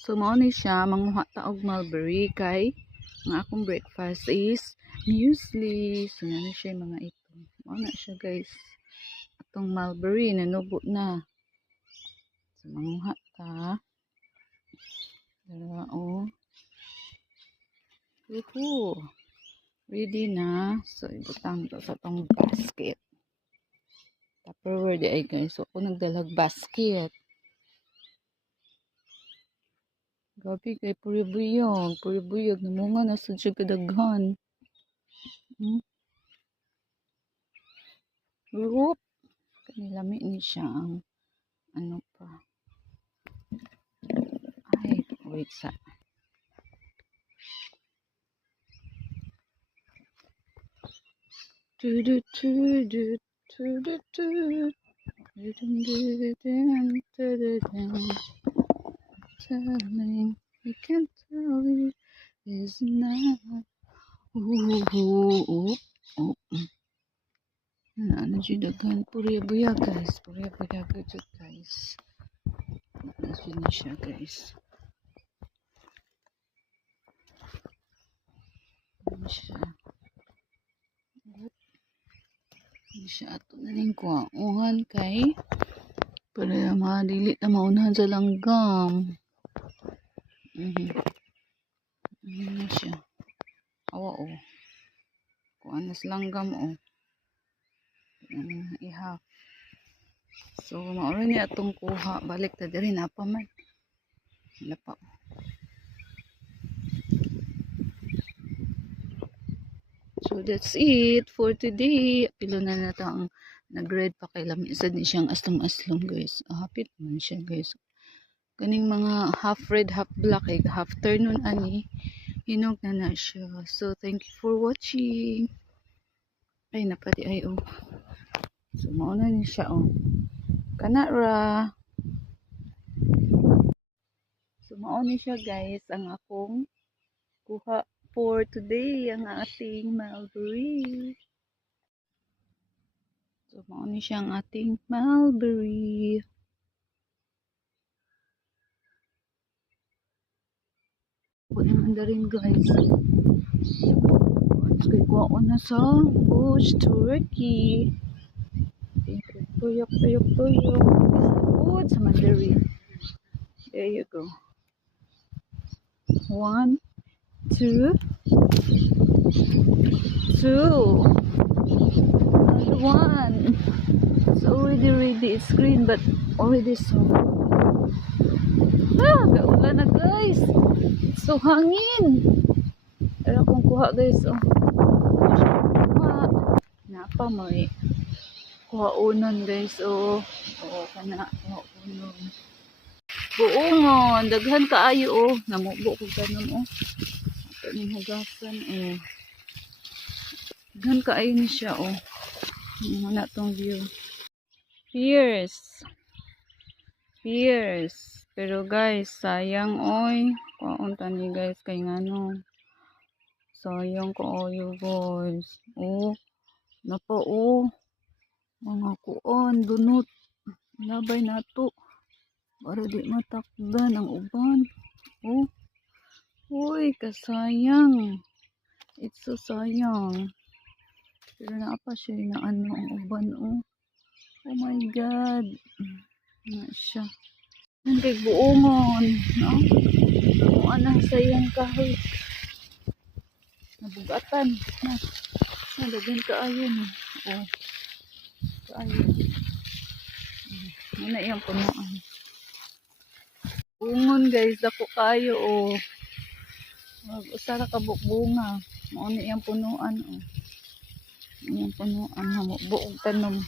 So mao ni siya manguha ta og mulberry kay ang akong breakfast is muesli. So na siya mga ito. Mao na siya guys. Atong mulberry nanubo na. So manguha ta. Dara oh. Yuhu. Ready na. So ibutang to sa tong basket. Tupperware di ay guys. So ako nagdalag basket. Gabi kay puri buyog. Puri buyog. Namunga na sa siya kadaghan. Rup. Kanilami ni siya ang ano pa. Ay, wait sa. Telling, you can tell it is not. Ano dyan daghan puri buya guys. Puri buya guys. Ano na siya guys. Ano siya. Ano siya ato na ning kuhaan kay para madili na maunahan sa langgam. Ano siya. Awa o. Kuhaan na sa langgam o. Ihap. So mauro ni atong kuha. Balik ta diri na pa man. Wala pa. So that's it for today. Pilo na nato ang nag-red pa kay lami sad ni siyang aslom-aslom guys. Hapit man siya guys. Kaning mga half red, half black ay half turn ani. Hinog na siya. So thank you for watching. Ay napati ay oh. So mauna ni siya oh. Kana ra. So mauna siya guys ang akong kuha for today ang ating mulberry. So mauna siya ang ating mulberry. Buti naman na rin guys. Kaya kuha na sa bush turkey. Tuyok. Good sa mandarin. There you go. 1, 2, 2. Another one. It's already ready. It's green but already soft. Kaulan na guys. So hangin. Pero kung kuha guys oh. Napa mo eh. Kuha unon guys oh. Oo kana kuha unon. Buongon, daghan kaayo oh. Namubo ko kanon oh. Ato ning hugasan oh. Daghan kaayo ni siya oh. Ano tong view. Fierce. Pero guys, sayang oy. Kuon tani guys kay ngano. Sayang kaayo guys. Oh. Napa oh. Mga kuon dunot. Labay nato. Para di matakdan ang uban. Oh. Uy, kasayang. It's so sayang. Pero naapa siya na ano ang uban oh. Oh my god. Na siya. Hindi buongon, no? Kung anang sayang kahoy. Nabugatan. Nalagyan kaayo no. Oh. Kaayo. Ano yung punuan. Bungon guys, dako kayo oh. Mag-usara ka bunga. Mauna yung punuan oh. Yung punuan buog tanom.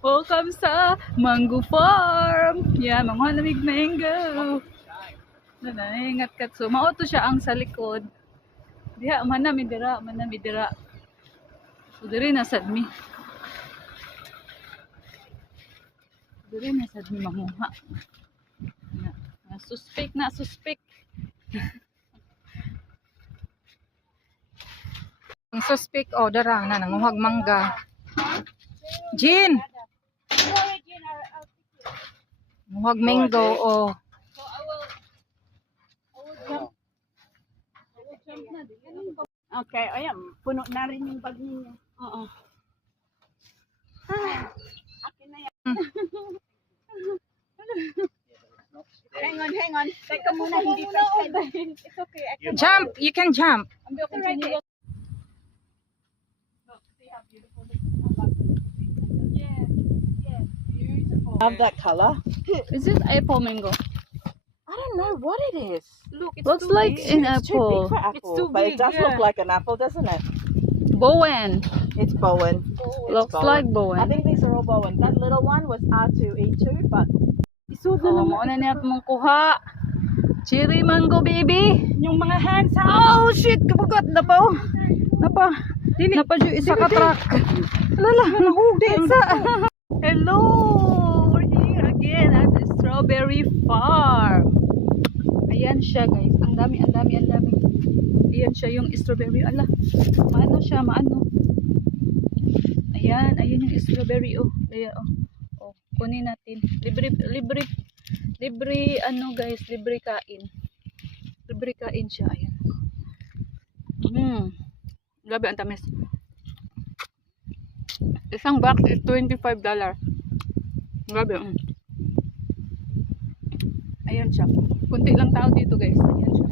Welcome sa Mango Farm. Yeah, mga lamig mango. Nanay kat so mao to siya ang sa likod. Diha manami dira. So diri na sad mi. Manguha. Suspect. Ang suspect oh dara na nanguhag mangga. Jean. Nanguhag mango o So I will jump. I will jump na din. Okay, ayan. Puno na rin yung bag ninyo. Oo. Akin na yan. Hang on. Teka muna, hindi pa. It's okay. I can jump. You can jump. I'm going to continue. have that color. Is it apple mango? I don't know what it is. Look, it's Looks too like big. an It's too big apple. for apple, too but big, it does yeah. look like an apple, doesn't it? Bowen. It's Bowen. Looks Bowen. like I Bowen. think these are all Bowen. That little one was R2E2, but isod na Oh, naman. mo na niya mong kuha. Cherry mango baby. Yung mga hands ha. Oh shit, kabugat na pa. Napa. Napa yung isa ka truck. Lala, nahugdi isa. Hello, we're here again at the strawberry farm. Ayan siya guys. Ang dami. Ayan siya yung strawberry. Ala, maano siya, maano. Ayan yung strawberry. Oh, ayan, oh. Kunin natin. Libre ano guys, libre kain. Libre kain siya, ayan. Grabe ang tamis. Isang box is $25. Grabe. Ayan siya. Kunti lang tao dito guys. Ayan siya.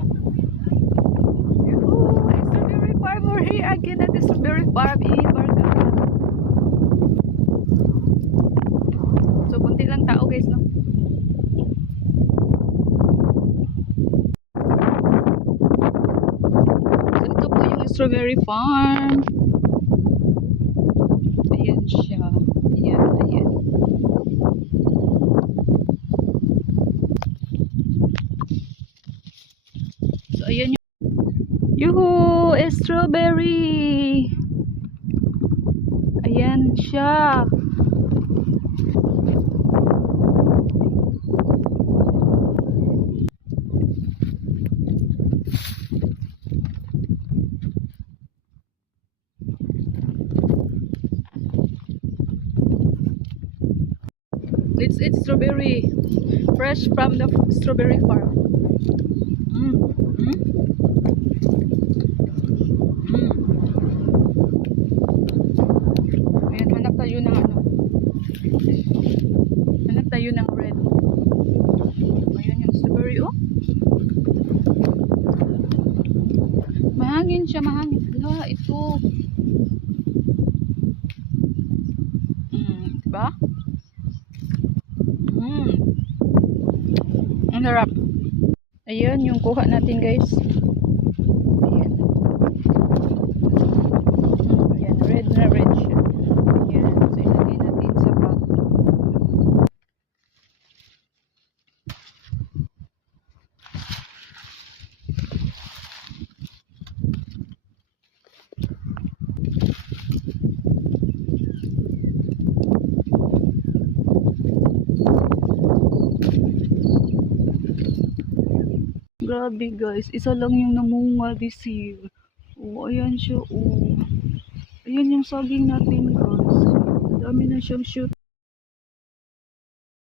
Yoo, strawberry farm. We're here again at the strawberry farm in Barca. So kunti lang tao guys, no? So ito po yung strawberry farm. Ayan siya. Ayan. So ayan yung yuhu! Strawberry! Ayan siya. Let's eat strawberry. Fresh from the strawberry farm. Ayan, hanap tayo ng ano. Hanap tayo ng red. Ayan yung strawberry, oh. Mahangin siya, mahangin. Hala, ito. Diba? Ang harap. Ayan yung kuha natin guys. Ayan. Ayan, red na red siya. Ayan, so ilagay natin sa bag. Grabe guys, isa lang yung namunga this year. Oh, ayan siya, oh. Ayan yung saging natin guys. Dami na siyang shoot.